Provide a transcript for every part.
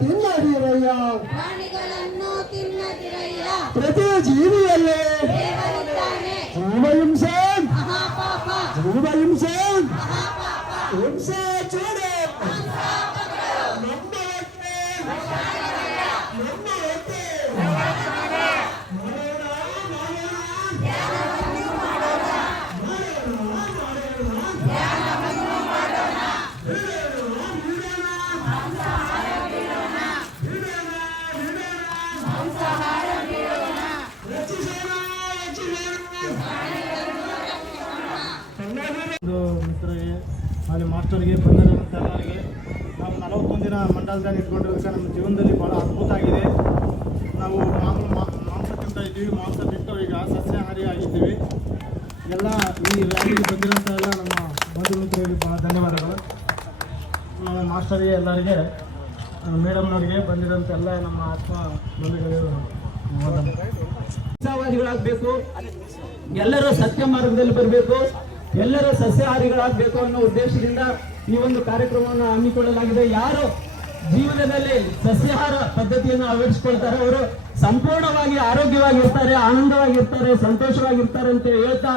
ತಿನ್ನದಿರಯ್ಯ, ಪ್ರಾಣಿಗಳನ್ನು ತಿನ್ನದಿರಯ್ಯ, ಪ್ರತಿ ಜೀವಿಯಲ್ಲೇ ದೇವರಿದ್ದಾನೆ, ಜೀವಹಿಂಸೆ ಮಹಾಪಾಪ, ಜೀವಹಿಂಸೆ ಮಹಾಪಾಪ, ಹಿಂಸೆ ಚೂಡೆ ಹಂಸಾಪಗಳು, ನಮ್ಮ ಹೊಟ್ಟೆ ನಮ್ಮ ಹೊಟ್ಟೆ ಮಿತ್ರರಿಗೆ ಅಲ್ಲಿ ಮಾಸ್ಟರ್ಗೆ ಬಂದಿರುವಂಥ ಎಲ್ಲರಿಗೆ ನಾವು 41 ದಿನ ಮಂಡಲದಲ್ಲಿ ಇಟ್ಕೊಂಡಿರೋದಕ್ಕೆ ನಮ್ಮ ಜೀವನದಲ್ಲಿ ಭಾಳ ಅದ್ಭುತ ಆಗಿದೆ. ನಾವು ಮಾಂಸ ತಿಂತಾ ಇದ್ದೀವಿ, ಮಾಂಸ ಬಿಟ್ಟು ಈಗ ಸಸ್ಯಾಹಾರಿ ಆಗಿದ್ದೀವಿ. ಎಲ್ಲ ಈ ರ್ಯಾಲಿಗೆ ಬಂದಿರೋಂಥ ಎಲ್ಲ ನಮ್ಮ ಬಂಧು ಮಿತ್ರರಿಗೆ ಭಾಳ ಧನ್ಯವಾದಗಳು. ಮಾಸ್ಟರ್ಗೆ ಎಲ್ಲರಿಗೆ, ಮೇಡಮ್ನವರಿಗೆ, ಬಂದಿರೋಂಥ ಎಲ್ಲ ನಮ್ಮ ಆತ್ಮ ಬಂಧುಗಳು ಸಸ್ಯವಾದಿಗಳಾಗಬೇಕು, ಎಲ್ಲರೂ ಸತ್ಯ ಮಾರ್ಗದಲ್ಲಿ ಬರಬೇಕು, ಎಲ್ಲರೂ ಸಸ್ಯಾಹಾರಿಗಳಾಗಬೇಕು ಅನ್ನೋ ಉದ್ದೇಶದಿಂದ ಈ ಒಂದು ಕಾರ್ಯಕ್ರಮವನ್ನು ಹಮ್ಮಿಕೊಳ್ಳಲಾಗಿದೆ. ಯಾರು ಜೀವನದಲ್ಲಿ ಸಸ್ಯಾಹಾರ ಪದ್ಧತಿಯನ್ನು ಅಳವಡಿಸಿಕೊಳ್ತಾರೆ ಅವರು ಸಂಪೂರ್ಣವಾಗಿ ಆರೋಗ್ಯವಾಗಿರ್ತಾರೆ, ಆನಂದವಾಗಿರ್ತಾರೆ, ಸಂತೋಷವಾಗಿರ್ತಾರೆ ಅಂತ ಹೇಳ್ತಾ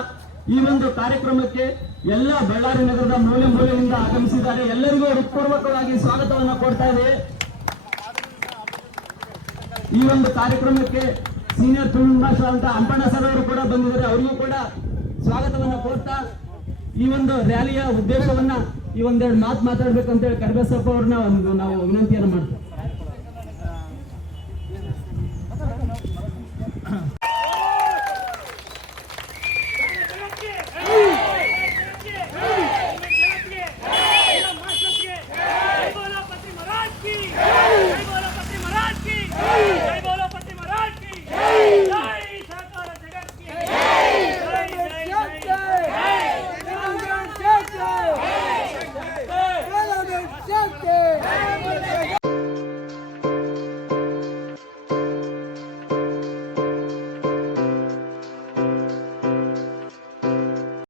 ಈ ಒಂದು ಕಾರ್ಯಕ್ರಮಕ್ಕೆ ಎಲ್ಲ ಬಳ್ಳಾರಿ ನಗರದ ಮೂಲೆ ಮೂಲೆಯಿಂದ ಆಗಮಿಸಿದ್ದಾರೆ. ಎಲ್ಲರಿಗೂ ಹೃತ್ಪೂರ್ವಕವಾಗಿ ಸ್ವಾಗತವನ್ನು ಕೊಡ್ತಾ ಇದೆ. ಈ ಒಂದು ಕಾರ್ಯಕ್ರಮಕ್ಕೆ ಸೀನಿಯರ್ ಫೀಲ್ಡ್ ಮಾಸ್ಟರ್ ಅಂತ ಅಂಪಣ್ಣ ಸರ್ ಅವರು ಕೂಡ ಬಂದಿದ್ದಾರೆ. ಅವರಿಗೂ ಕೂಡ ಸ್ವಾಗತವನ್ನು ಕೋರ್ತಾ ಈ ಒಂದು ರ್ಯಾಲಿಯ ಉದ್ದೇಶವನ್ನ ಈ ಒಂದೆರಡು ಮಾತು ಮಾತಾಡ್ಬೇಕು ಅಂತ ಹೇಳಿ ಕರಿಬಸಪ್ಪ ಅವ್ರನ್ನ ನಾವು ವಿನಂತಿಯನ್ನು ಮಾಡ್ತೀವಿ.